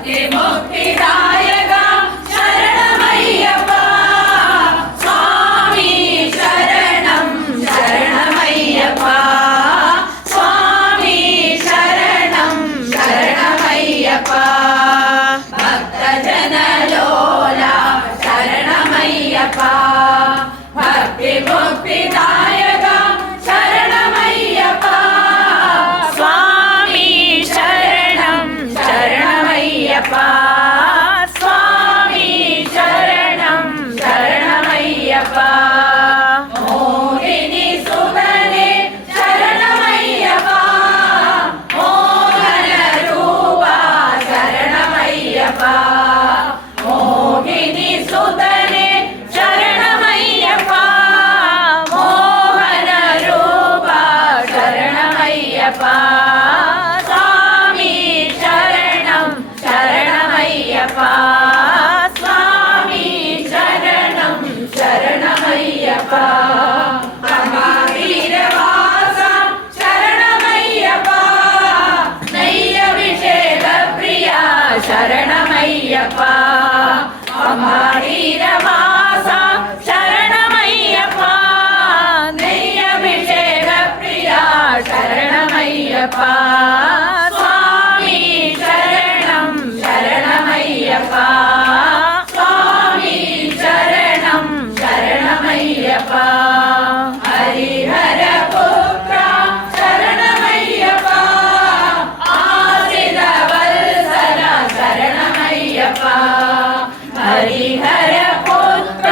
భక్తి ముక్తిదాయక శరణమయ్యప్ప స్వామి శరణం శరణమయ్యప్ప స్వామి శరణం శరణమయ్యప్ప మోహిని సుధనే శరణమయ్యప్ప మోహన రూప శరణమయ్యప్ప మోహిని సుధనే శరణమయ్యప్ప మోహన రూప శరణమయ్యప్ప స్వామి శరణం శరణమయ్యప్ప స్వామి శరణం శరణమయ్యప్ప మహావీరవాస శరణమయ్యప్ప నయ్యభిషేక ప్రియ శరణమయ్యప్ప మహావీరవాస శరణమయ్యప్ప నయ్యభిషేక ప్రియ శరణమయ్యప్ప స్వామి శరణం శరణమయ్యప్ప స్వామి శరణం శరణమయ్యప్ప హరిహర పుత్ర శరణమయ్యప్ప ఆశ్రిత వత్సల శరణమయ్యప్ప హరిహర పుత్ర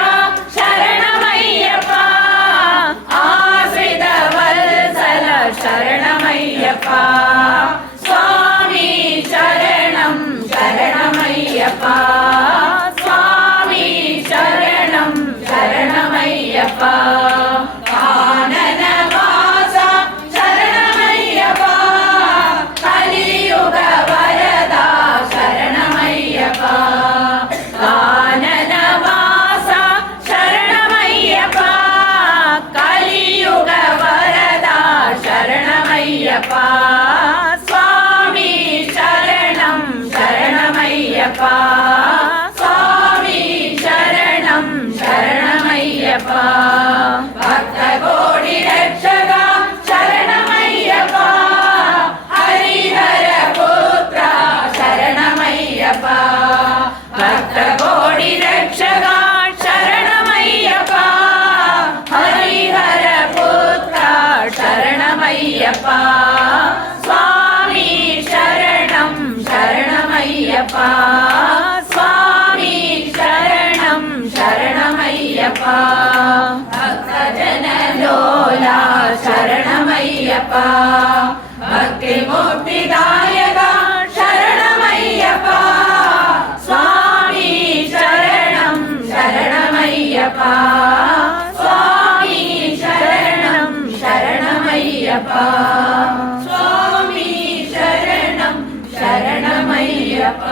శరణమయ్యప్ప ఆశ్రిత వత్సల శరణమయ్యప్ప స్వామి శరణం శరణమయ్యప్ప స్వామి శరణం శరణమయ్యప్ప కాననవాస శరణమయ్యప్ప కలియుగ వరద శరణమయ్యప్ప కాననవాస శరణమయ్యప్ప కలియుగ వరద శరణమయ్యప్ప స్వామి శరణం శరణమయ్యప్ప స్వామి శరణం శరణమయ్యప్ప భక్త కోడి రక్షక శరణమయ్యప్ప హరిహర పుత్ర శరణమయ్యప్ప భక్త కోడి రక్షక శరణమయ్యప్ప హరిహర పుత్ర శరణమయ్యప్ప స్వామి శరణం శరణమయ్యప్ప స్వామి శరణం శరణమయ్యప్ప భక్త జనలోల శరణమయ్యప్ప భక్తి ముక్తిదాయక శరణమయ్యప్ప స్వామి శరణం శరణమయ్యప్ప స్వామి శరణం శరణమయ్యప్ప స్వామి శరణం శరణమయ్యప్ప